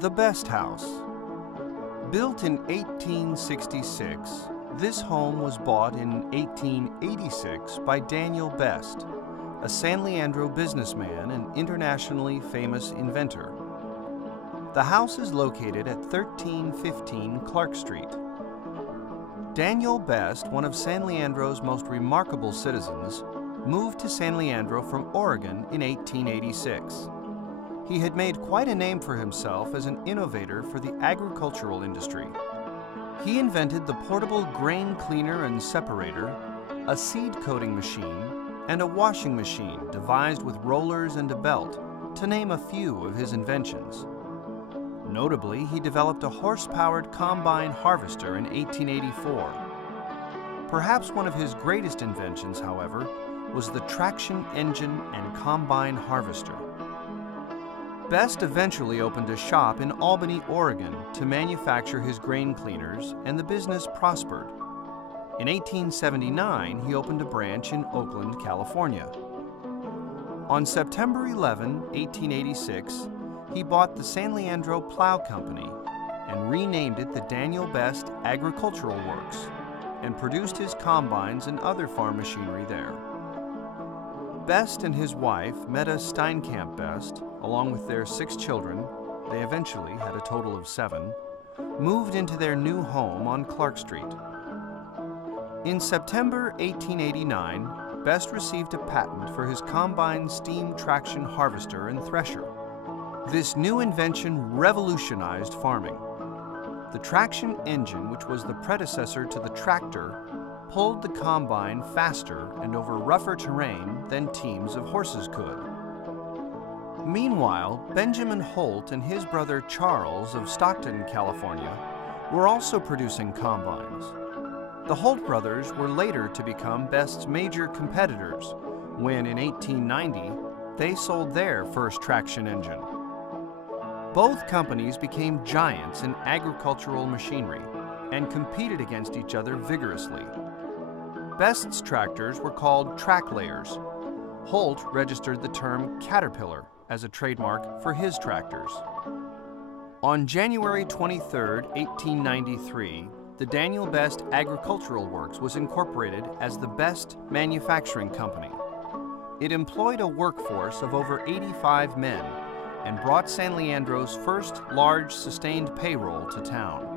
The Best House. Built in 1866, this home was bought in 1886 by Daniel Best, a San Leandro businessman and internationally famous inventor. The house is located at 1315 Clarke Street. Daniel Best, one of San Leandro's most remarkable citizens, moved to San Leandro from Oregon in 1886. He had made quite a name for himself as an innovator for the agricultural industry. He invented the portable grain cleaner and separator, a seed coating machine, and a washing machine devised with rollers and a belt, to name a few of his inventions. Notably, he developed a horse-powered combine harvester in 1884. Perhaps one of his greatest inventions, however, was the traction engine and combine harvester. Best eventually opened a shop in Albany, Oregon to manufacture his grain cleaners, and the business prospered. In 1879, he opened a branch in Oakland, California. On September 11, 1886, he bought the San Leandro Plow Company and renamed it the Daniel Best Agricultural Works, and produced his combines and other farm machinery there. Best and his wife, Meta Steinkamp Best, along with their 6 children, they eventually had a total of 7, moved into their new home on Clarke Street. In September 1889, Best received a patent for his combine steam traction harvester and thresher. This new invention revolutionized farming. The traction engine, which was the predecessor to the tractor, pulled the combine faster and over rougher terrain than teams of horses could. Meanwhile, Benjamin Holt and his brother Charles of Stockton, California, were also producing combines. The Holt brothers were later to become Best's major competitors when, in 1890, they sold their first traction engine. Both companies became giants in agricultural machinery and competed against each other vigorously. Best's tractors were called track layers. Holt registered the term Caterpillar as a trademark for his tractors. On January 23, 1893, the Daniel Best Agricultural Works was incorporated as the Best Manufacturing Company. It employed a workforce of over 85 men and brought San Leandro's first large sustained payroll to town.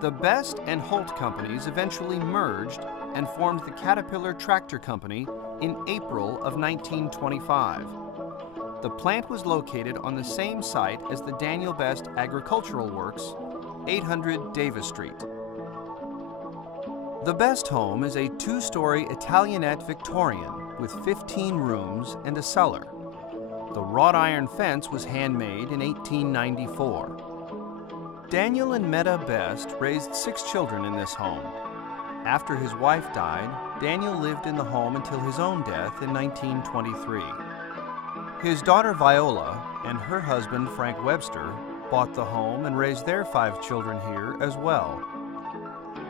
The Best and Holt companies eventually merged and formed the Caterpillar Tractor Company in April of 1925. The plant was located on the same site as the Daniel Best Agricultural Works, 800 Davis Street. The Best home is a 2-story Italianate Victorian with 15 rooms and a cellar. The wrought iron fence was handmade in 1894. Daniel and Meta Best raised 6 children in this home. After his wife died, Daniel lived in the home until his own death in 1923. His daughter Viola and her husband Frank Webster bought the home and raised their 5 children here as well.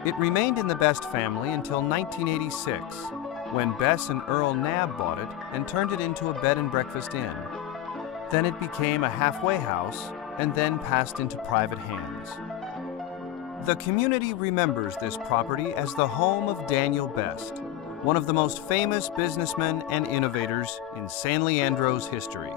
It remained in the Best family until 1986, when Bess and Earl Knabb bought it and turned it into a bed and breakfast inn. Then it became a halfway house and then passed into private hands. The community remembers this property as the home of Daniel Best, one of the most famous businessmen and innovators in San Leandro's history.